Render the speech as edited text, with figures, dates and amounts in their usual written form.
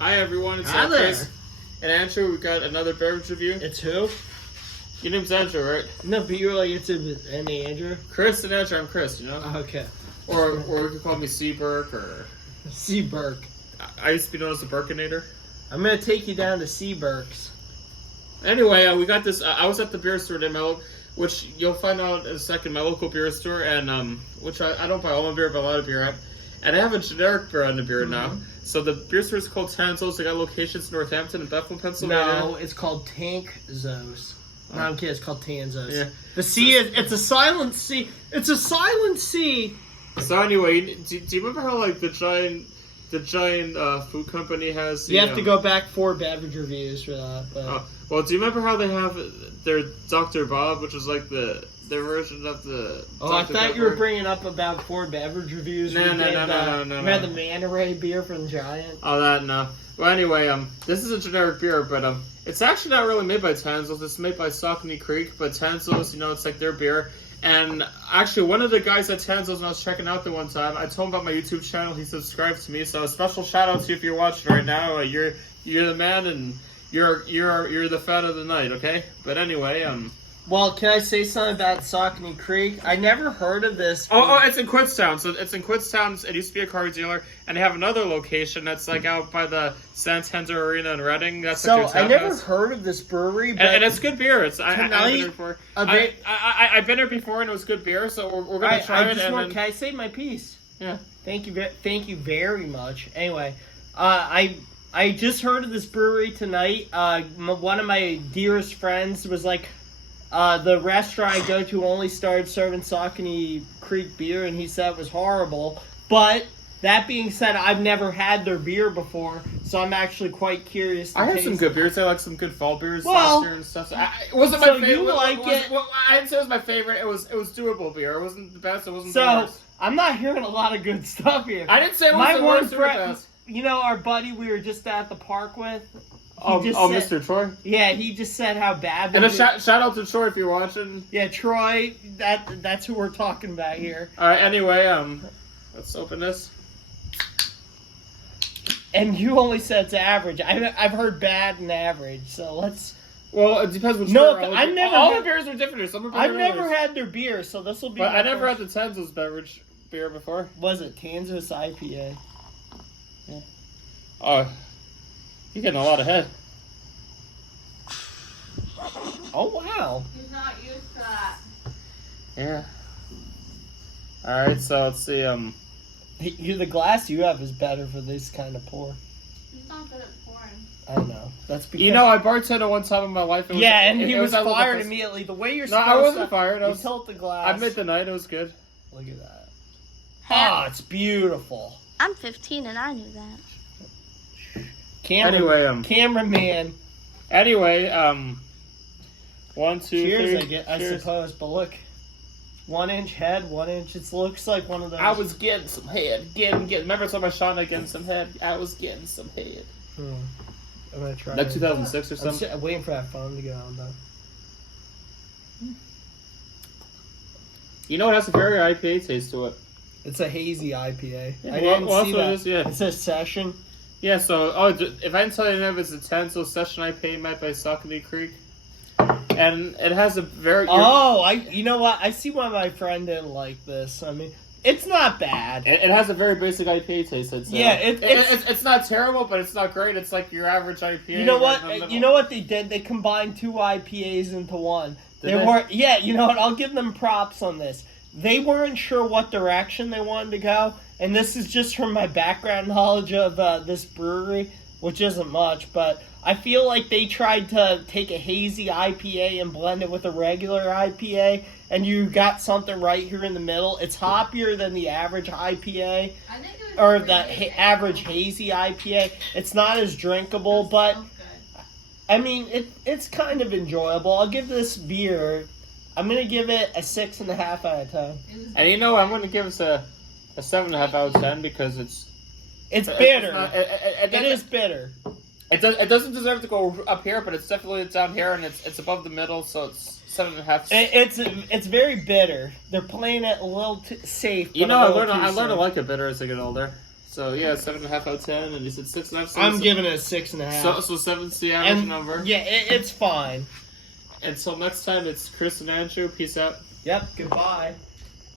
Hi everyone, it's Hi there. Chris and Andrew. We got another beverage review. It's who? Your name's Andrew, right? No, but you're like, it's any Andrew? Chris and Andrew. I'm Chris, you know? Okay. Or you could call me Seaburk, or... Seaburk. I used to be known as the Burkinator. I'm going to take you down to Seaburks. Anyway, we got this... I was at the beer store today, which you'll find out in a second, my local beer store, and which I don't buy all my beer, but a lot of beer at. And I have a generic beer on the beer now. So the beer store is called Tanczos. They got locations in Northampton and Bethlehem, Pennsylvania. No, it's called Tanczos. No, I'm kidding. It's called Tanczos. Yeah. The C is... It's a silent C. It's a silent C. So anyway, do you remember how like the giant food company has? You have to go back 4 beverage reviews for that. But... well, do you remember how they have their Dr. Bob, which is like their version of the? Oh, I thought you were bringing up about 4 beverage reviews. No. We had the Manta Ray beer from Giant. Oh, that no. Well, anyway, this is a generic beer, but it's actually not really made by Tanczos. It's made by Saucony Creek, but Tanczos, you know, it's like their beer. And actually, one of the guys at Tanczos, when I was checking out the one time, I told him about my YouTube channel. He subscribed to me, so a special shout out to you if you're watching right now. You're the man, and you're the fan of the night. Okay, but anyway, Well, can I say something about Saucony Creek? I never heard of this. Oh, it's in Kutztown. So it's in Kutztown. It used to be a car dealer, and they have another location that's like out by the Santander Arena in Reading. That's so like their I never house. heard of this brewery, but and it's good beer. I've been there before. Tonight, I've been there before, and it was good beer. So we're gonna try it. Can I say my piece? Yeah. Thank you very much. Anyway, I just heard of this brewery tonight. One of my dearest friends was like. The restaurant I go to only started serving Saucony Creek beer, and he said it was horrible. But that being said, I've never had their beer before, so I'm actually quite curious to I had taste some good beers. I like some good fall beers Well, last year and stuff. So it wasn't my so favorite. you like it? Well, I didn't say it was my favorite. It was doable beer. It wasn't the best. It wasn't the So worst. I'm not hearing a lot of good stuff here. I didn't say it was My the one worst or the friend, best. you know, our buddy we were just at the park with. Mr. Troy. Yeah, he just said how bad. And a shout out to Troy if you're watching. Yeah, Troy. That's who we're talking about here. All right. Anyway, let's open this. And you only said it's average. I've heard bad and average, so let's. Well, it depends which No, beer. I've never. All the beers are different. Some are better I've than never others. had their beer, so this will be. But I never first. had the Tanczos beverage beer before. Was it Tanczos IPA? Yeah. Oh, you're getting a lot of head. Oh wow! He's not used to that. Yeah. All right, so let's see. The glass you have is better for this kind of pour. He's not good at pouring. I know. That's because You know, I bartended one time in my life. and he was at local fired fest- immediately. The way you're No, supposed I wasn't to, fired. I You was. tilt the glass. I made the night. It was good. Look at that. Ah, it's beautiful. I'm 15 and I knew that. Cameraman. Anyway, 1, 2, Cheers, 3. I suppose. But look, 1 inch head, 1 inch. It looks like one of those. I was getting some head. Remember I told my Shauna getting some head? I was getting some head. I'm gonna try. Like it. 2006 or something. I'm waiting for that phone to go on though. You know, it has a very IPA taste to it. It's a hazy IPA. Yeah, I didn't well, see that's what that. it is, yeah. It says session. Yeah, so, if I didn't tell you that, it's a Tanczos Session IPA made by Saucony Creek. And it has a very... You know what? I see why my friend didn't like this. I mean, it's not bad. It has a very basic IPA taste, I'd say. Yeah, it's not terrible, but it's not great. It's like your average IPA. You know what? You know what they did? They combined 2 IPAs into one. Did they? Weren't. Yeah, you know what? I'll give them props on this. They weren't sure what direction they wanted to go, and this is just from my background knowledge of this brewery, which isn't much, but I feel like they tried to take a hazy IPA and blend it with a regular IPA, and you got something right here in the middle. It's hoppier than the average IPA, I think it was or pretty the good. average hazy IPA. It's not as drinkable, but Smells good. I mean, it's kind of enjoyable. I'll give this beer, I'm going to give it a 6.5 out of 10. It was And you know, I'm going to give us a 7.5 out of 10 because it's bitter. It It is bitter. It doesn't deserve to go up here, but it's definitely down here, and it's above the middle, so it's 7.5. It's very bitter. They're playing it a little too safe. You but know, a I little learned too to safe. like it better as I get older. So yeah, 7.5 out of 10, and you said 6.5. So I'm giving it a 6.5. So 7's the average And, number. yeah, it's fine. Until next time, it's Chris and Andrew. Peace out. Yep, goodbye.